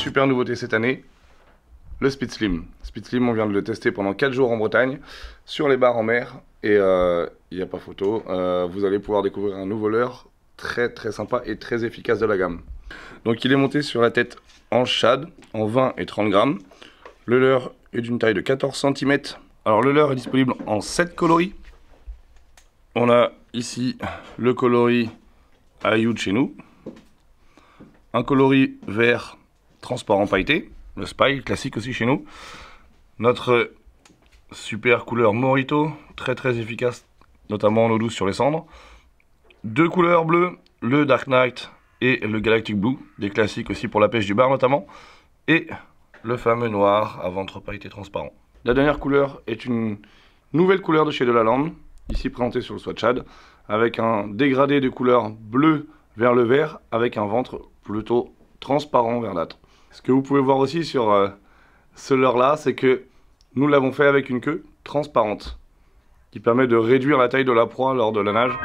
super nouveauté cette année, le Speed Slim. Speed Slim, on vient de le tester pendant 4 jours en Bretagne, sur les bars en mer, et il n'y a pas photo. Vous allez pouvoir découvrir un nouveau leurre très sympa et très efficace de la gamme. Donc il est monté sur la tête en shad, en 20 et 30 grammes. Le leurre est d'une taille de 14 cm. Alors le leurre est disponible en 7 coloris. On a ici le coloris Ayu de chez nous, un coloris vert transparent pailleté, le Spy classique aussi chez nous, notre super couleur Morito, très efficace, notamment en eau douce sur les cendres, deux couleurs bleues, le Dark Knight et le Galactic Blue, des classiques aussi pour la pêche du bar notamment, et le fameux noir à ventre pailleté transparent. La dernière couleur est une nouvelle couleur de chez Delaland, ici présentée sur le Swatchad, avec un dégradé de couleur bleu vers le vert, avec un ventre plutôt transparent verdâtre. Ce que vous pouvez voir aussi sur ce leurre là, c'est que nous l'avons fait avec une queue transparente, qui permet de réduire la taille de la proie lors de la nage.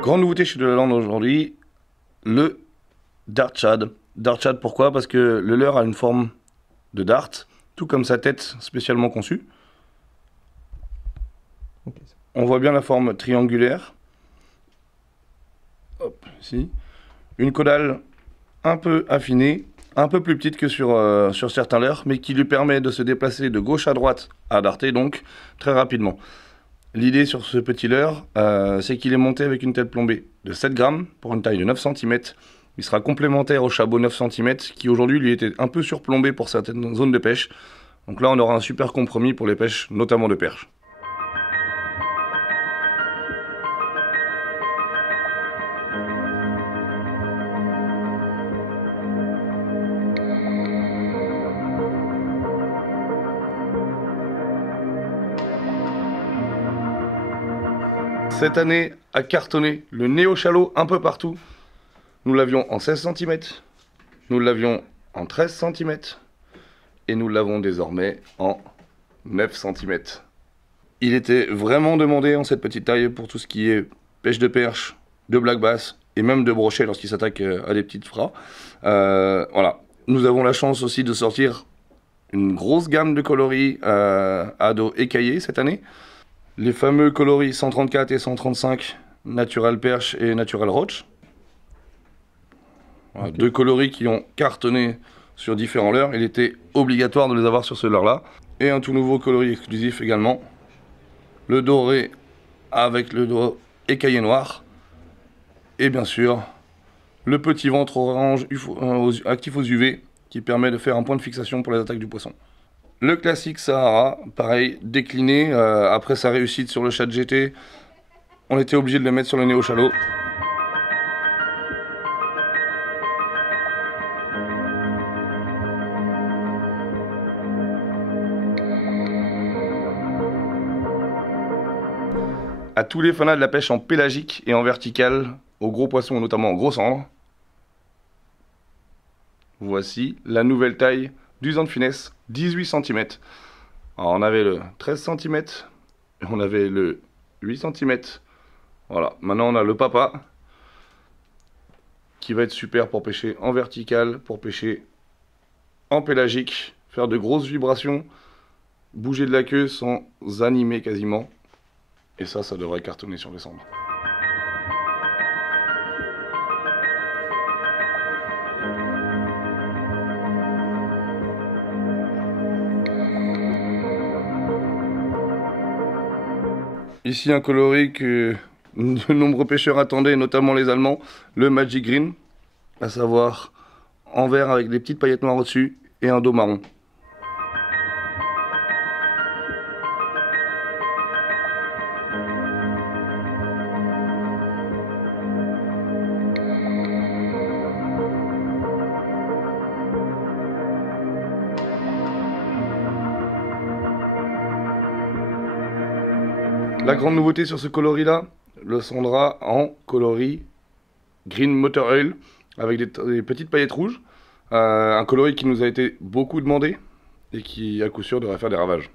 Grande nouveauté chez Delaland aujourd'hui, le Dart Shad. Dart Shad, pourquoi? Parce que le leurre a une forme de dart, tout comme sa tête spécialement conçue. On voit bien la forme triangulaire. Hop, ici. Une caudale un peu affinée, un peu plus petite que sur certains leurres, mais qui lui permet de se déplacer de gauche à droite, à darter donc, très rapidement. L'idée sur ce petit leurre, c'est qu'il est monté avec une tête plombée de 7 grammes pour une taille de 9 cm. Il sera complémentaire au chabot 9 cm qui aujourd'hui lui était un peu surplombé pour certaines zones de pêche. Donc là on aura un super compromis pour les pêches, notamment de perche. Cette année a cartonné le Neo Shallow un peu partout. Nous l'avions en 16 cm, nous l'avions en 13 cm et nous l'avons désormais en 9 cm. Il était vraiment demandé en cette petite taille pour tout ce qui est pêche de perche, de black bass et même de brochet lorsqu'il s'attaque à des petites fras. Voilà. Nous avons la chance aussi de sortir une grosse gamme de coloris ado écaillés cette année. Les fameux coloris 134 et 135, Natural Perche et Natural Roach. Voilà, okay. Deux coloris qui ont cartonné sur différents leurres. Il était obligatoire de les avoir sur ce leurre-là. Et un tout nouveau coloris exclusif également. Le doré avec le dos écaillé noir. Et bien sûr, le petit ventre orange actif aux UV qui permet de faire un point de fixation pour les attaques du poisson. Le classique Sahara, pareil, décliné, après sa réussite sur le Shad GT, on était obligé de le mettre sur le Neo Shallow. À tous les fanats de la pêche en pélagique et en verticale, aux gros poissons, notamment en gros cendres, voici la nouvelle taille du Zand Finesse, 18 cm. Alors on avait le 13 cm, et on avait le 8 cm. Voilà, maintenant on a le papa, qui va être super pour pêcher en vertical, pour pêcher en pélagique, faire de grosses vibrations, bouger de la queue sans animer quasiment. Et ça devrait cartonner sur les cendres. Ici un coloris que de nombreux pêcheurs attendaient, notamment les Allemands, le Magic Green, à savoir en vert avec des petites paillettes noires au-dessus et un dos marron. La grande nouveauté sur ce coloris là, le Sondra en coloris Green Motor Oil avec des petites paillettes rouges. Un coloris qui nous a été beaucoup demandé et qui à coup sûr devrait faire des ravages.